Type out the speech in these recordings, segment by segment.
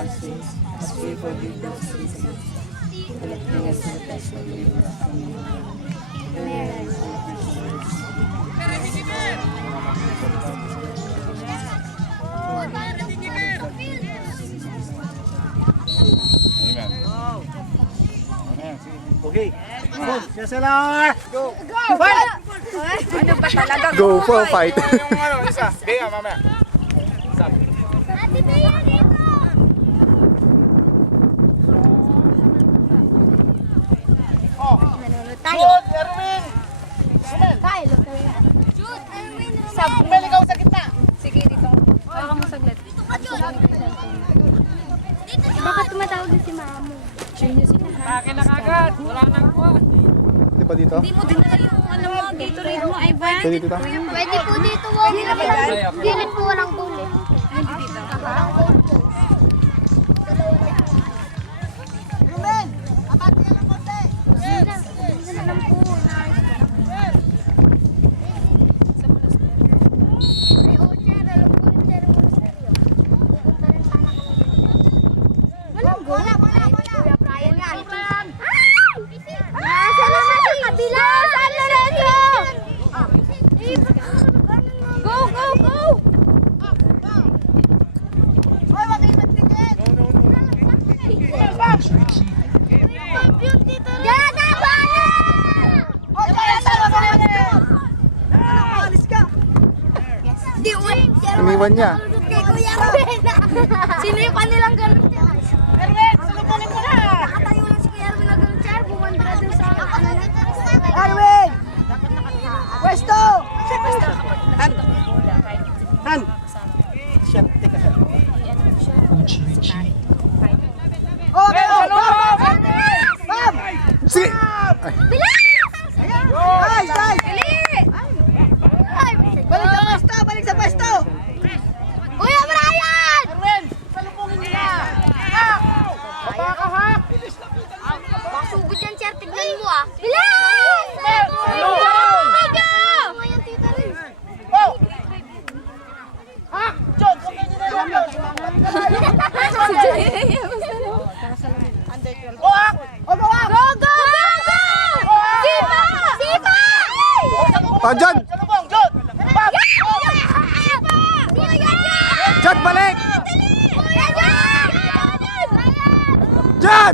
our sins, as we forgive those who sin against us. Do not bring us to the test, but deliver us from evil. Amen. Okay. Go. Sasalar. Go. Fight! Ano ba talaga? Go for a fight. Yung ano, isa. Bea, mamaya. Isa. Ate Bea dito! Oh. Tayo! Good, Erwin. Tayo! Jude! Erwin! Mel, ikaw sa gitna. Sige, dito. Baka mo saglit. Dito ka, Jude! Dito, Jude! Bakit tumatawag din si mama mo? Bakit na kagad? Wala nang kuha. Di ba dito? Hindi mo dinala yung ano mo, Gatorade mo, ay ba? Pwede dito? Pwede po dito, wag na lang. Gilid po walang kulay. Ay, hindi dito. Walang kulay. Ruben! Apat niya ng konti! Sila lang po. Ay, oh, chair. Alam ko yung chair mo na stereo. Pupunta rin sana ako. Wala. Kuya Brian yan. Saan na sa kabila? Saan na ito? Go! Hoy, wag kayo magtigil! Diyan na ba? Oh, alis ka! Di, uy! Iniwan niya. Kay Kuya Ruben! Sino yung kanilang ganun siya? Erwin, salubungin mo na! Nakatayo lang si Kuya Ruben na ganun siya. Bumandra dun sa ano na. Erwin! Pwesto! Han! Shit, teka siya. Okay, Bam! Sige! Bilis! Guys! Ay! Balik sa pwesto! Kuya Brian! Erwin, salubungin niyo na! Kapakahak! Sugod yan, sir. Tignan mo ah. Bilis! Ngayon, tita rin. Oh! John, okay niyo na yun! Oh, hak! Oh, go, hak! Go! Sipa! Ah, John! Salubong, John! Bam! Sipa! John, balik! Kuya John! John!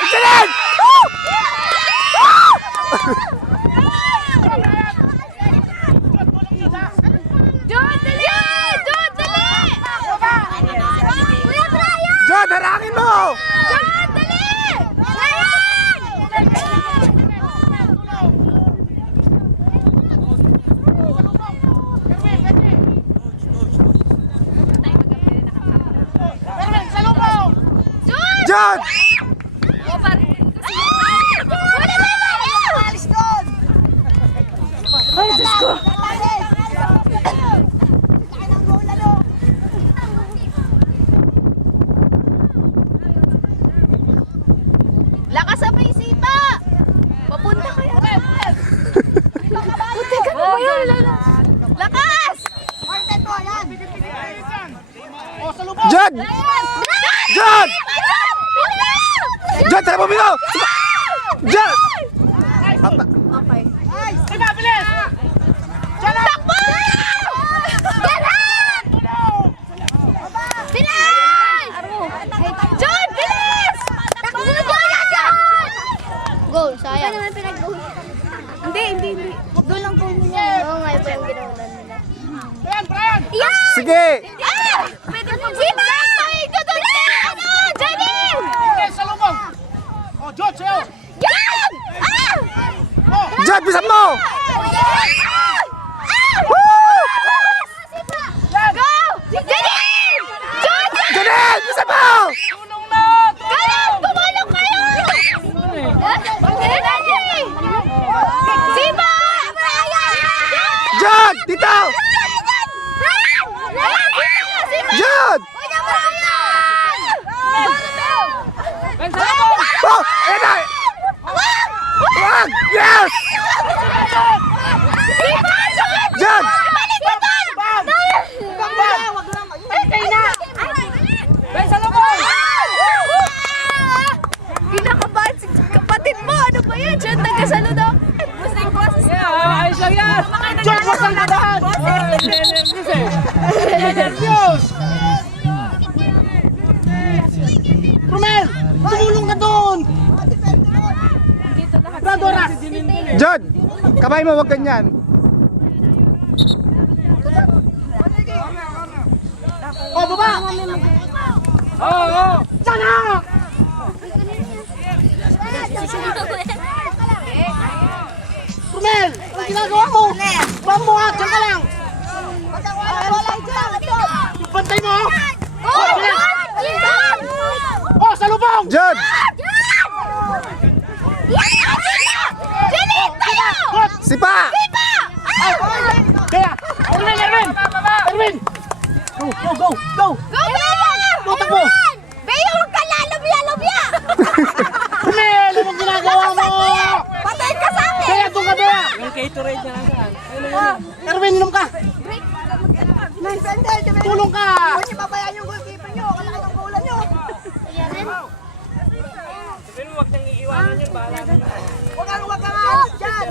Excellent! John, harangin mo! Erwin, salubong! John! Alis doon! Ay, Diyos ko! Lakas sa may sipa! Papunta kayo! Puti ka na ba yun? Lakas! Oh, salubong! John! John! John, tara mo bino! John! Sige, bilis! Takbo! Ganun! Bilis! John, bilis! Takbo na John! Goal, sayang. Ano naman pinag-goal? Hindi. Goal lang goal niya. Oo nga, iba yung ginawa nila. Brian! Yan! Sige! Pwede mo. Sipa! Dudun ka! Ano? Johnny! Okay, salubong! Oh, John, sa'yo! Yan! Oh! John, bisan mo! Go! Johnny! John! Janelle, bisan mo! Tulong na! Ganun! Tumulong kayo! Sipa! John, dito! John! Oh, ayan na! Wag! Yes! John! Balik! Ayan, John, nagkasalo daw. Ayos lang yan. George, wag kang kadahan! Nervyos! Romel! Tumulong ka doon! Radora! Jod! Kamay mo, wag ganyan. O, baba! Oo. Sana! Romel! Ano ginagawa mo? Bang mo ha! Diyan ka lang! Bantay mo! Oh, sa lubong! Jod! Good! Sipa! Kaya! Erwin! Erwin! Erwin! Go! Go! Go! Go! Go! Takbo! Bea, huwag ka lalabya-labya! Romel! Anong ginagawa mo? Patay ka sa akin! Kaya doon ka Bea! Yung Gatorade na lang saan. Erwin, inom ka! Tulong ka! Hindi babayaan yung goalkeeper nyo. Kalaki ng goalan nyo. Sabihin mo, huwag nang iiwanan yun. Bahala ka na. Huwag ka nga. Diyan.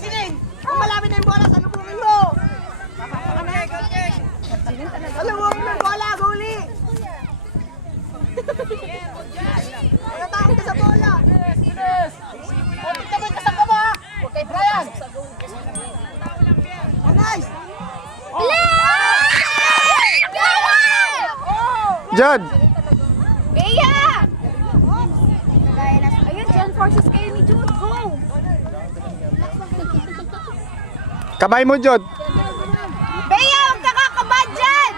Sining. Kung malapit na yung bola, salubungin mo. Salubungin mo yung bola, goalie. Nakatakot ka sa bola. O, tignan mo yung kasama mo ha! Huwag kay Brian! Oh, nice. Jod! Bea! Ayun, John Forces kayo ni Jude. Go! Kamay mo, Jod! Bea, huwag ka kakabad dyan!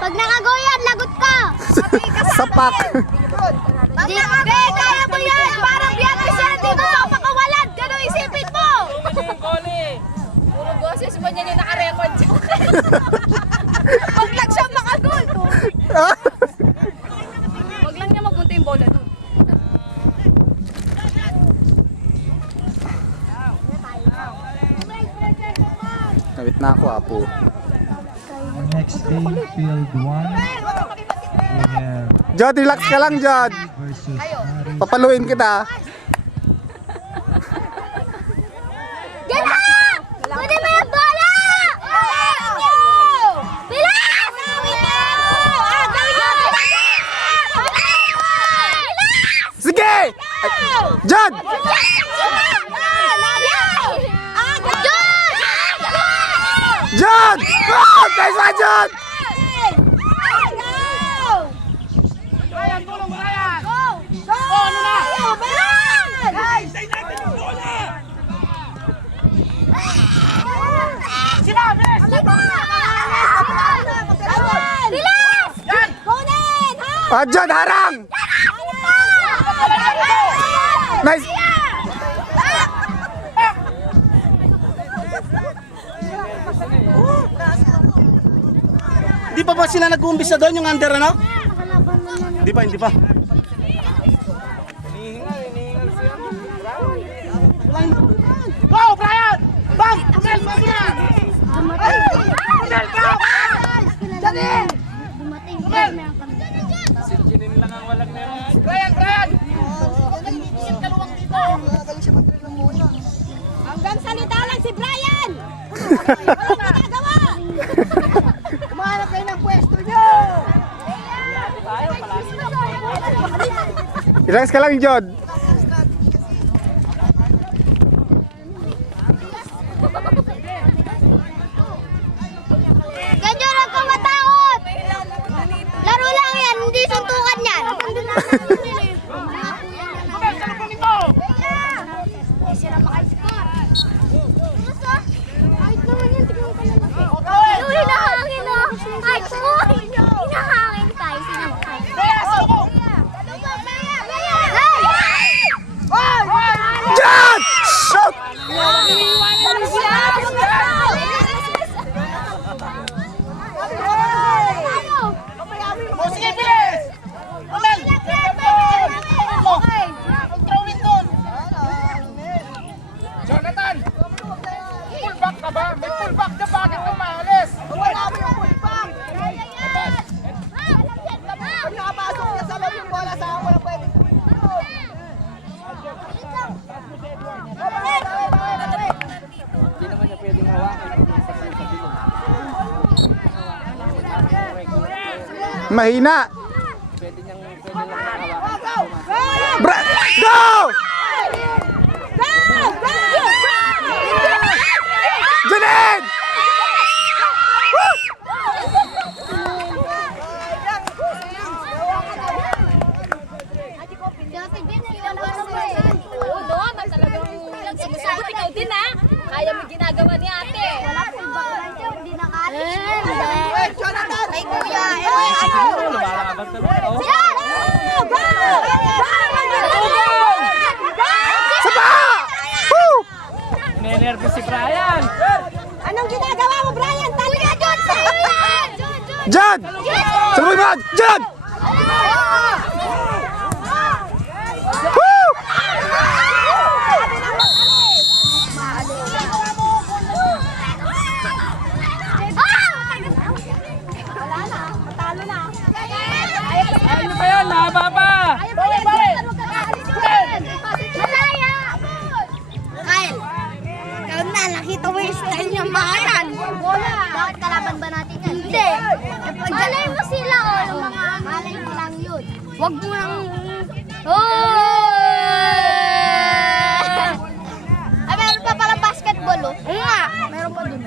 Pag nakagaw yan, lagot ka! Sapak! Bea, kaya mo yan! Parang biyato siya, di mo mapakawalan! Gano'ng isipin mo! Yung goalie. Puro boses mo niya yung nakarecord dyan. Huwag lang siya makagol! Huwag lang niya magpunta yung bola doon. Kawit na ako, Apo. Next game, field 1. William Jod, relax ka lang, Jod! versus Mari. Papaluin kita. Ganda! Pwede mo yung bola! Bilas! Sige! Jod! Jod! Oh! Nice one, Jod! Brian, tulong Brian! Sila, Miss! Bilas! Yan! Kunin! Ah, Jod, harang! Nice! Di pa ba sila nag-uumpisa doon yung under ano? Hindi pa, hindi pa. Go, Brian! Bang! Romel, bang mo na! Romel, go! Dali! Romel! Sinjinin lang ang walang meron. Brian, Brian! Hanggang salita lang si Brian! Walang ginagawa! Kumahanap kayo ng pwesto nyo! Relax ka lang, Jod. Ganyan, huwag kang matakot! Laro lang yan, hindi suntukan yan! Romel, salubungin mo! Sira maka-score! Kahit naman yan, tignan mo ka na lang. Yung hinahangin o! Kahit mo! Hinahangin tayo, sinakay. Bea, salubong! Jod! Shoot! O, sige, bilis! Romel! Okay. Throw-in doon! Jonathan! Pull back ka ba? May pull back na, bakit ka maalis? Wala mo yung pulpang! Pag nakapasok niya sa loob yung bola, saan mo na pwede? Mahina. Go! Junin! Oo, doon. Ang talagang sumusabot ikaw din ha. Kaya mo ginagawa ni ate. Wala pong bakulan siya, hindi nakalis. Ay, kuya. Sapa! Woo! Nervous si Brian. Anong ginagawa mo, Brian? Tali ka, John! Jod! Sabay mo! Jod! Woo! Wala na, matalo na. Ano ba yan? Mahaba pa. Malaya! Kyle, ikaw na, nakita mo yung style niya mahayan. Bola. Bakit kalaban ba natin yan? Hindi. Pagdalay mo sila, o, yung mga malay mo lang yun. Huwag mo lang... Ay, meron pa palang basketball, oh. Oo nga. Meron pa dun.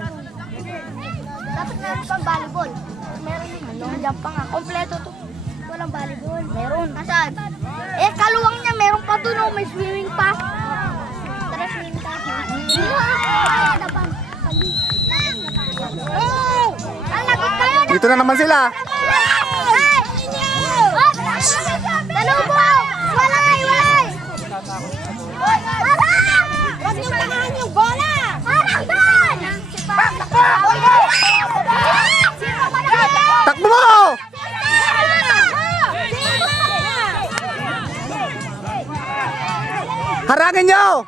Dapat meron pang volleyball. Meron din. Nandiyan pa nga. Kompleto to. Walang volleyball. Meron. Nasaan? Eh, kaluwang niya, meron pa dun, oh. May swimming pa. Tara, swimming pa. Ang lagot kayo! Dito na naman sila. Talubo! Wala kayo! Huwag niyo tangahan yung bola! Harang doon! Takbo mo! Harangin nyo!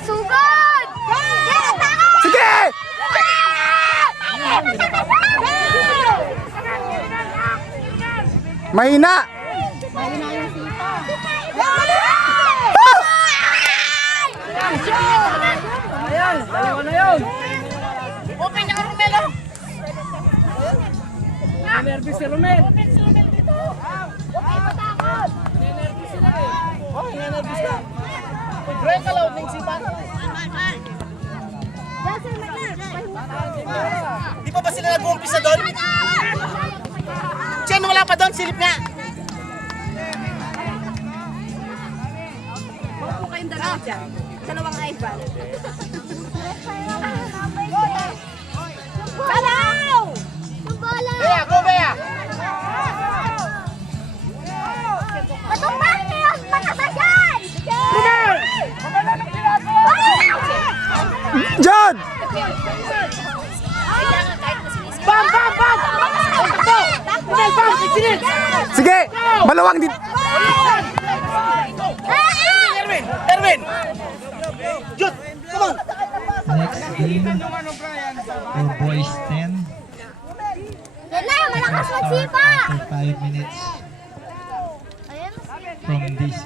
Sugod! Sige! Mahina! Ayan, dalawa na yun. Okay na ka, Romelo. Nervous si Romel. Di pa ba sila nag-uumpisa doon? Siya, wala pa doon, silip nga. Huwag po kayong dalawa dyan. Dalawang iPad. Balaw! Bola! Bea, go Bea! Patumpang niyo ang mga bayan! Jod! Bam, bam, bam! Bam, bam, isinit! Sige! Maluwang dito! Erwin, Erwin! Jud, come on! Next game for boys 10. Yan na, malakas magsipa! After 5 minutes from this